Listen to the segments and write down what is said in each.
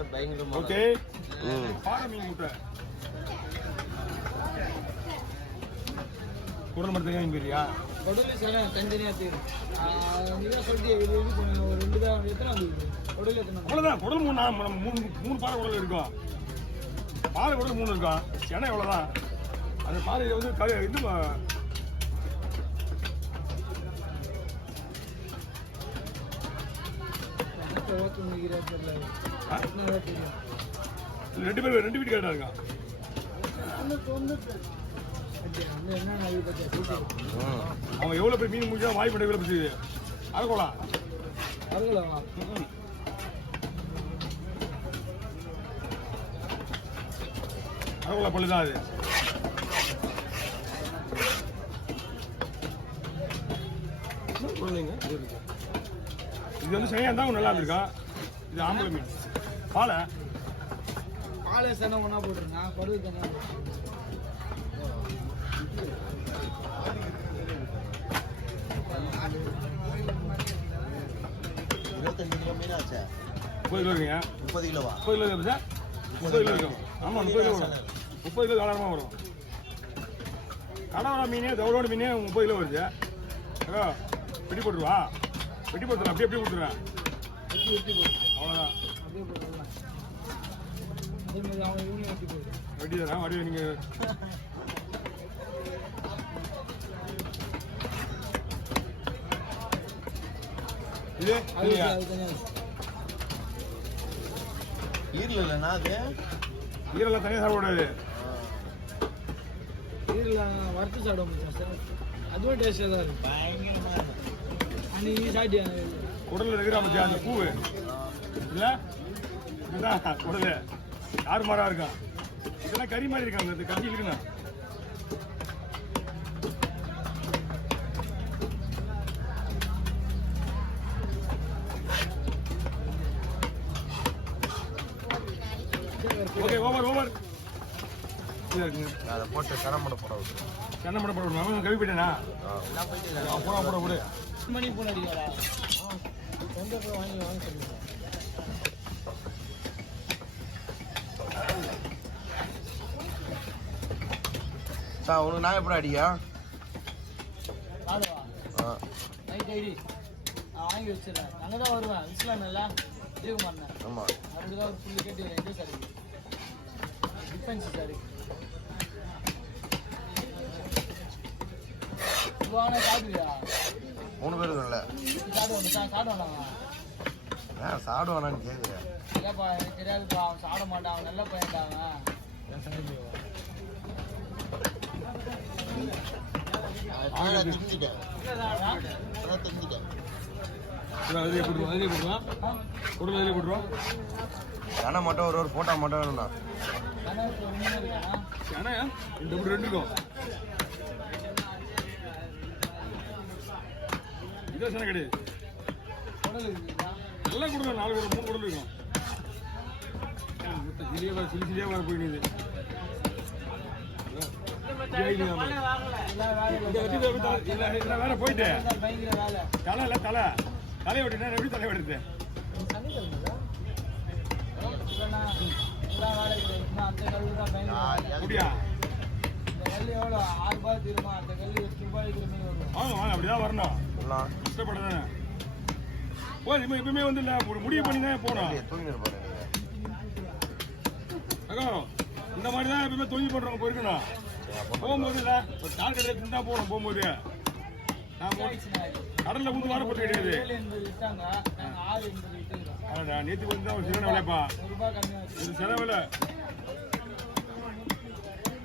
Okay பாறை மீன் முட்டை குடல் மட்டும் தனியாக மீறியா குடல் சார் தனித்தனியாக தீரும் நீங்கள் சொல்லிட்டு இது கொஞ்சம் ஒரு 2 தான் எத்தனை வந்து குடல் எத்தனை அவ்வளோதான் குடல் மூணு பாறை குடல் இருக்கும் பாறை குடல் 3 இருக்கும் சென்னை எவ்வளோதான் அந்த பாறையில் வந்து இன்னும் ரெண்டு வீட்டு கேட்டா இருக்கான் அவன் எவ்வளவு போய் மீன் முடிஞ்சா வாய் பண்ண எவ்வளவு போச்சு அரைக்கோலாம் அரைக்கோலா பள்ளிதான் அது இது வந்து சரியா தான் நல்லா இருந்திருக்கா இது ஆம்பளை மீன் பாலை சனை ஒன்றா போட்டுருங்க பருவ தண்ணி 25 கிலோ மீன் ஆச்சா 30 கிலோ இருக்குங்க 30 கிலோவா 30 கிலோ சார் 30 கிலோ இருக்கும் ஆமாம் 30 கிலோ வரும் 30 கிலோ தாராளமாக வரும் கடவுளா மீன் தவளோட மீன் 30 கிலோ வருது அக்கா வெட்டி போட்டுருவா வெட்டி போட்டுருவேன் அப்படியே கொடுத்துருவேன் அவ்வளோதான் வெட்டி தரேன் வடிவே நீங்கள் இது ஈரல் இல்லைண்ணா அது ஈரெல்லாம் தனியாக சாப்பிடாது ஈரல் வறுத்து சாப்பிட முடியும் சார் அதுவும் டேஸ்டாக தான் இருக்கும் பயங்கரமாக இருக்கும் அன்னைக்கு சாப்பிட்டியா குடலில் இருக்கிற மச்சா அந்த பூவு இல்லை இதுதான் குடல் யார் மாறா இருக்கான் இதெல்லாம் கறி மாதிரி இருக்காங்க இந்த கறி இருக்குண்ணா ஓகே ஓவர் இதாக இருக்குங்க அதை போட்டு கரம்பட போட விட்டுரு கண்ணை போட விடுமா கவி போயிட்டேனா போட மணி போன அடிக்காடா வாங்கி சொல்லுங்க சார் உனக்கு நான் எப்படி அடியா நைட் ஐடி நான் வாங்கி வச்சிடறேன் அங்கே தான் வருவேன் இஸ்லாம் இல்லை இதுக்கு பண்ணேன் ஆமாம் அப்படிதான் ஒரு புள்ளி கேட்டு எங்கே சார் டிஃபென்ஸ் சார் சாப்பிடுவியா 3 பேர் இல்லை சாப்பிடுவானா சாப்பிடுவானான்னு கேட்குறேன் இல்லைப்பா எனக்கு தெரியாதுப்பா அவன் சாப்பிட மாட்டான் அவன் நல்ல பையன்டாங்க செனை மட்டும் ஒரு போட்டோ மட்டும் வேணும்ண்ணா ரெண்டு இருக்கும் இதான் செனை கிடையாது நல்லா கொடுங்க 4 குடல் 3 குடல் இருக்கும் சிலியா வர போயிடுது வேற போயிட்டு தலை இல்ல தலையை வெட்டினா எப்படி தலை வெட்டுறது அப்படியா அப்படிதான் வரணும் கஷ்டப்படாதானே எப்பவுமே வந்து முடிவு பண்ணி தான் போனோம் இந்த மாதிரி தான் எப்பவுமே தொழில் பண்றவங்க போயிருக்கணும் போகும்போது இல்லை ஒரு கால் கடையில் தான் போகணும் போகும்போது கடலில் வந்து வர போட்டு கிடையாது நேற்று வந்து ஒரு சிறன விலைப்பா இது சில விலை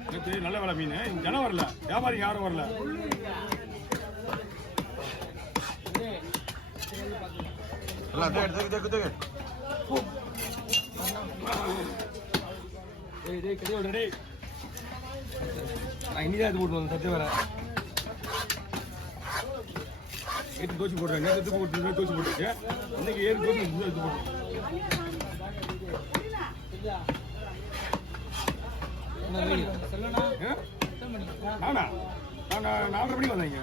நேற்று நல்ல விலை மீன் ஜனம் வரல வியாபாரி யாரும் வரல கிடையாது நான் இனிதான் இது போட்டு வந்தேன் சத்து வேற நேற்று தோச்சு போடுறேன் நேற்று போட்டு தோச்சு போட்டுருக்கு இன்னைக்கு ஏறி தோச்சு எடுத்து போட்டு நானா நான் 4:30 மணிக்கு வந்தேங்க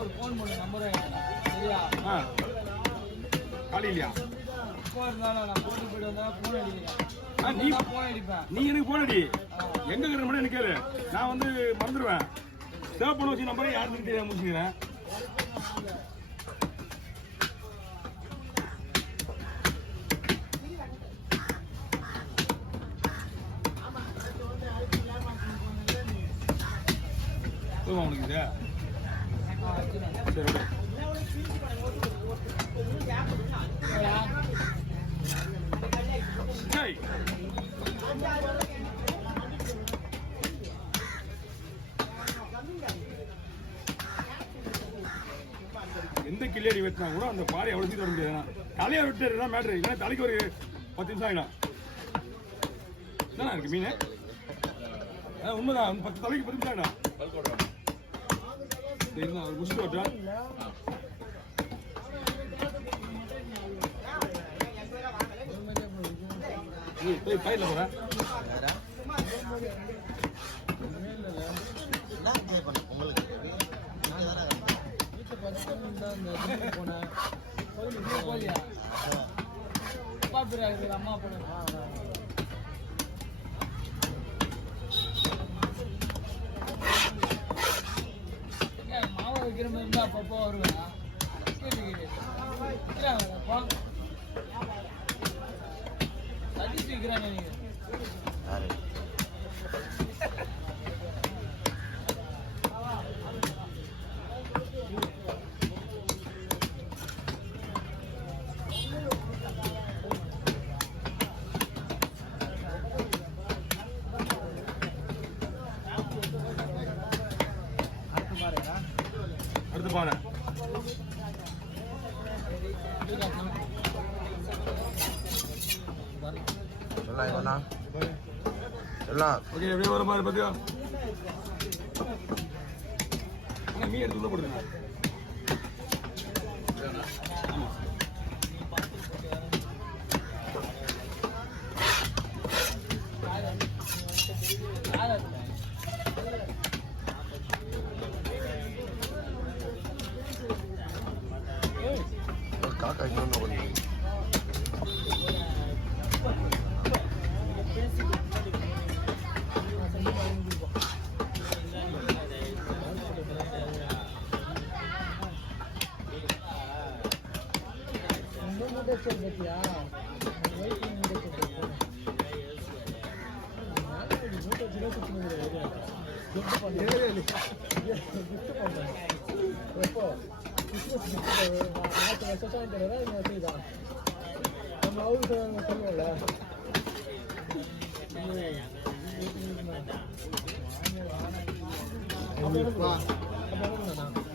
ஒரு ஃபோன் பண்ணு நம்பர் காலையிலையா எப்போ இருந்தாலும் நான் போட்டு போயிட்டு வந்தா போன் அடிக்கிறேன். நீ போன் அடிப்பேன். நீ எனக்கு போன் அடி. எங்க இருக்கிற மட்டும் எனக்கு கேளு. நான் வந்து மறந்துடுவேன். சேவ் பண்ண வச்சு நம்பரை யாருக்கு தெரியாம முடிச்சுக்கிறேன். உனக்கு இது சரி விடு. சரி எந்த கிளியடி வெட்டினா கூட அந்த பாறை எவ்வளவு சீக்கிரம் வர முடியாது. தலையை விட்டு தான் மேட்ரு. இல்லைன்னா தலைக்கு ஒரு 10 நிமிஷம் ஆகிடும். என்னண்ணா இருக்கு மீன்? உண்மைதான். 10 தலைக்கு 10 நிமிஷம் ஆகிடும். ஒரு முடிச்சுட்டு வரட்டா? போய் பயிரில் போகிறேன். அம்மா மாவை வைக்கிற மாதிரி இருந்தா அப்பப்போ வருவேன். சதீஷ் வைக்கிறாங்க நீங்க. அடுத்து பாரு. சொல்லலாம் சொல்லலாம். ஓகே எப்படியே வர மாதிரி பார்த்தியா? மீன் எடுத்து உள்ள போடுங்க. காக்கா இன்னொன்று கொஞ்சம் நம்ம